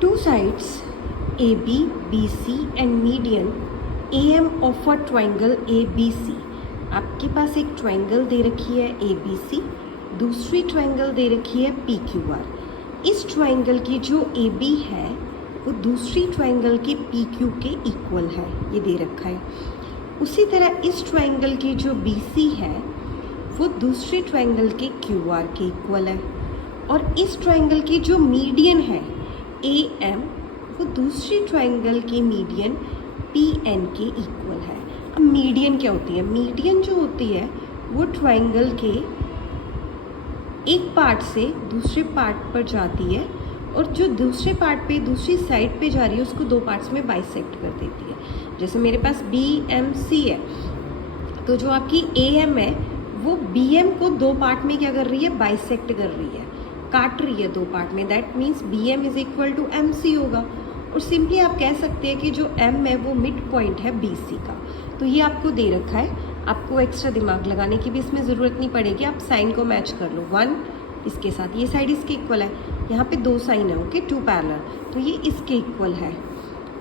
Two sides AB, BC and median AM of a triangle ABC। आपके पास एक triangle दे रखी है ABC, दूसरी ट्रायंगल दे रखी है PQR। इस ट्रायंगल की जो AB है वो दूसरी ट्रायंगल के PQ के इक्वल है, ये दे रखा है। उसी तरह इस ट्रायंगल की जो BC है वो दूसरी ट्रायंगल के QR के इक्वल है, और इस ट्रायंगल की जो मीडियन है AM वो दूसरी ट्रायंगल की मीडियन PN के इक्वल है। अब मीडियन क्या होती है? मीडियन जो होती है वो ट्रायंगल के एक पार्ट से दूसरे पार्ट पर जाती है, और जो दूसरे पार्ट पे दूसरी साइड पे जा रही है उसको दो पार्ट्स में बाइसेक्ट कर देती है। जैसे मेरे पास BMC है, तो जो आपकी AM है वो BM को दो पार्ट में क्या कर रही है? बाइसेक्ट कर रही है, काट रही है दो पार्ट में। That means BM is equal to MC होगा। और सिंपली आप कह सकते हैं कि जो M है वो मिड पॉइंट है BC का। तो ये आपको दे रखा है, आपको एक्स्ट्रा दिमाग लगाने की भी इसमें ज़रूरत नहीं पड़ेगी। आप साइन को मैच कर लो, 1 इसके साथ, ये साइड इसके इक्वल है, यहाँ पे दो साइन है, ओके, 2 पैरेलल, तो ये इसके इक्वल है।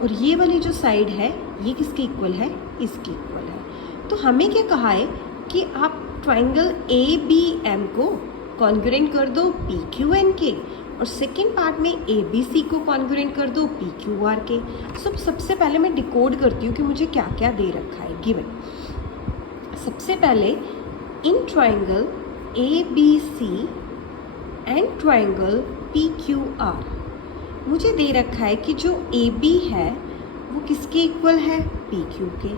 और ये वाली जो साइड है ये किसके इक्वल है? इसके इक्वल है। तो हमें क्या कहा है कि आप ट्राइंगल ABM को कॉन्ग्रुएंट कर दो PQN के, और सेकेंड पार्ट में ABC को कॉन्ग्रुएंट कर दो PQR के। सबसे पहले मैं डिकोड करती हूँ कि मुझे क्या क्या दे रखा है गिवन। सबसे पहले in triangle ABC and triangle PQR मुझे दे रखा है कि जो AB है वो किसके इक्वल है? PQ के।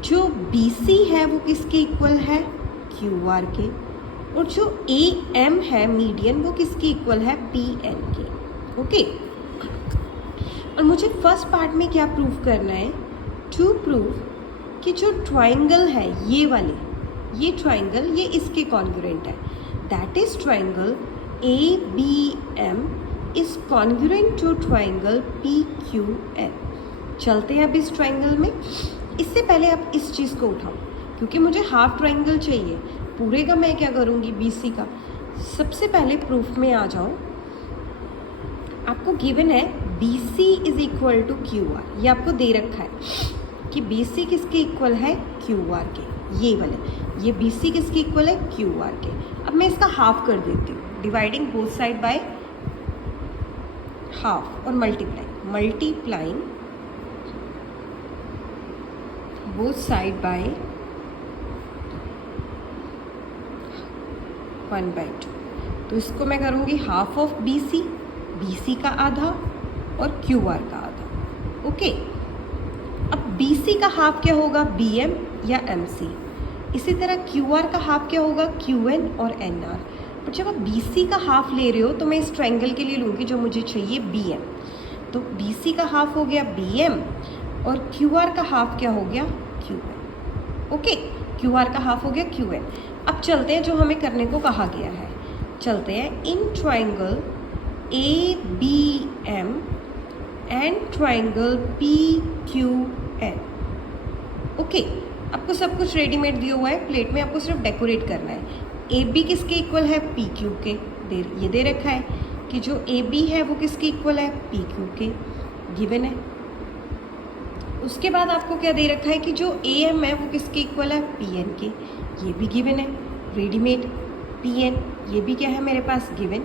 जो BC है वो किसके इक्वल है? QR के। और जो AM है मीडियन वो किसके इक्वल है? PN के। ओके, और मुझे फर्स्ट पार्ट में क्या प्रूव करना है? टू प्रूव कि जो ट्राइंगल है ये वाले, ये ट्राइंगल ये इसके कॉन्ग्रुएंट है। That is triangle ABM is congruent to triangle PQN। चलते हैं अब इस ट्राइंगल में। इससे पहले आप इस चीज़ को उठाओ, क्योंकि मुझे हाफ ट्राइंगल चाहिए, पूरे का मैं क्या करूँगी? BC का। सबसे पहले प्रूफ में आ जाओ। आपको गिवन है BC is equal to QR, ये आपको दे रखा है कि BC किसके इक्वल है? QR के। ये वाले, ये BC किसके इक्वल है? QR के। अब मैं इसका हाफ कर देती हूँ, dividing both side by half, और मल्टीप्लाइंग बोथ साइड बाय 1/2। तो इसको मैं करूँगी हाफ ऑफ BC का आधा और QR का आधा। ओके, अब BC का हाफ क्या होगा? BM या MC। इसी तरह QR का हाफ क्या होगा? QN और NR। पर जब आप BC का हाफ ले रहे हो तो मैं इस ट्रायंगल के लिए लूँगी जो मुझे चाहिए BM। तो BC का हाफ हो गया BM, और QR का हाफ क्या हो गया? QN। ओके, QR का हाफ हो गया QN। अब चलते हैं जो हमें करने को कहा गया है। चलते हैं in triangle ABM and triangle PQN। Okay, आपको सब कुछ रेडीमेड दिया हुआ है प्लेट में, आपको सिर्फ डेकोरेट करना है। AB किसके इक्वल है? PQ के। ये दे रखा है कि जो AB है वो किसके इक्वल है? PQ के, गिवन है। उसके बाद आपको क्या दे रखा है कि जो AM है वो किसके इक्वल है? PN के, ये भी गिवन है, रेडीमेड। PN ये भी क्या है मेरे पास? गिवन।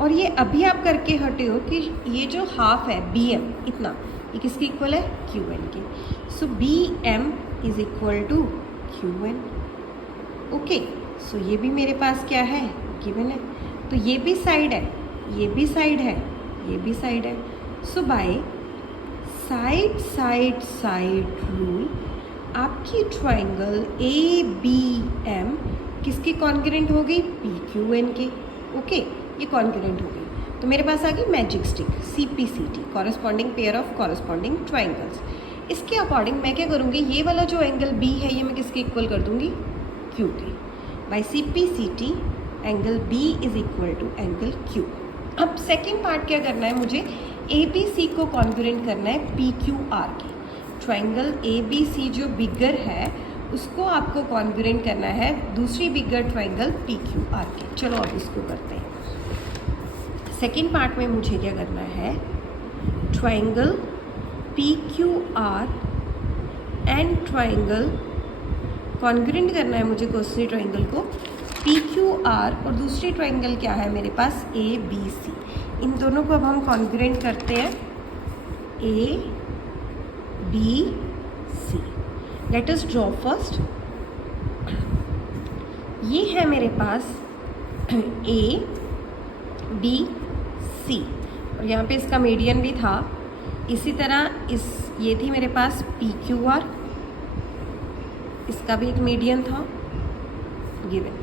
और ये अभी आप करके हटे हो कि ये जो हाफ है BM इतना, ये किसके इक्वल है? QN के। So BM is equal to QN। Okay, so ये भी मेरे पास क्या है? गिवन है। तो ये भी साइड है, ये भी साइड है, ये भी साइड है। सो बाय साइड रूल आपकी ट्राइंगल ABM किसकी कॉन्ग्रुएंट हो गई? PQN के। ओके, ये कॉन्ग्रुएंट हो गई। तो मेरे पास आ गई magic stick, CPCT, corresponding pair of corresponding triangles. इसके अकॉर्डिंग मैं क्या करूँगी? ये वाला जो एंगल B है ये मैं किसके इक्वल कर दूँगी? Q के। By CPCT angle B is equal to angle Q। अब सेकेंड पार्ट क्या करना है? मुझे ABC को कॉन्ग्रुएंट करना है PQR के। ट्राइंगल ABC जो बिगर है उसको आपको कॉन्ग्रुएंट करना है दूसरी बिगर ट्राइंगल PQR के। चलो अब इसको करते हैं। सेकेंड पार्ट में मुझे क्या करना है, triangle P Q are and triangle congruent करना है मुझे कोसेंट ट्राइंगल को पी क्यू आर, और दूसरी ट्राइंगल क्या है मेरे पास, ए बी सी। इन दोनों को अब हम कॉन्ग्रुएंट करते हैं, A B C. Let us draw first. ये है मेरे पास ए बी सी, और यहाँ पे इसका मीडियन भी था। इसी तरह ये थी मेरे पास पी क्यू आर, इसका भी एक मीडियन था गिवन।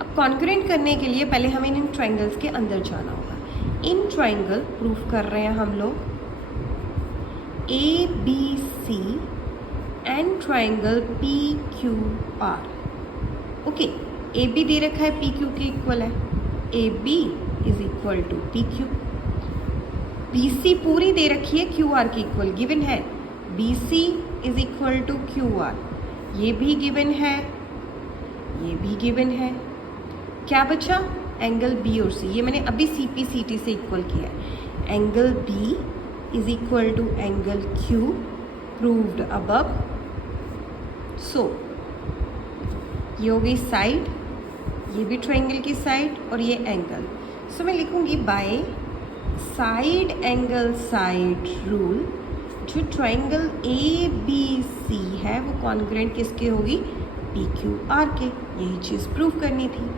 अब कॉन्ग्रुएंट करने के लिए पहले हमें इन ट्राइंगल्स के अंदर जाना होगा। इन ट्राइंगल प्रूफ कर रहे हैं हम लोग A B C and triangle P Q R. Okay, A B दे रखा है पी क्यू के इक्वल है, A B is equal to P Q. B C पूरी दे रखी है क्यू आर के इक्वल, गिवन है B C is equal to Q R, ये भी गिवन है, ये भी गिवन है। क्या बचा, एंगल बी और सी, ये मैंने अभी सी पी सी टी से इक्वल किया है। Angle B is equal to angle Q, proved above. So ये हो गई साइड, ये भी ट्राइंगल की साइड और ये एंगल। सो मैं लिखूंगी by side angle side rule, जो ट्राइंगल ए बी सी है वो कॉन्ग्रुएंट किसके होगी, पी क्यू आर के। यही चीज़ प्रूव करनी थी।